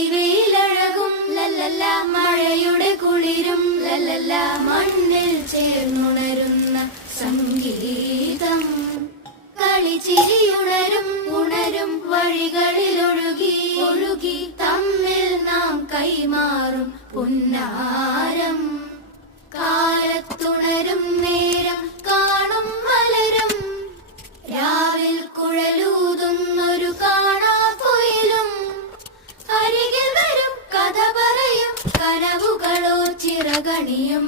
പൊടിവെയിലഴകും ലല്ലല്ല, മഴയുടെ കുളിരും ലല്ലല്ല, മണ്ണിൽ ചേർന്നുണരുന്ന സംഗീതം. കളിച്ചിരിയുണരും ഉണരും വഴികളിൽ ഒഴുകി ഒഴുകി തമ്മിൽ നാം കൈമാറും പുന്നാരം. കാലത്തുണരും നേരം കാണും മലരും, രാവിൽ കുഴലൂതുന്നൊരു കാണാക്കുയിലും. അരികിൽ വരും കഥ പറയും കനവുകളോ ചിറകണിയും.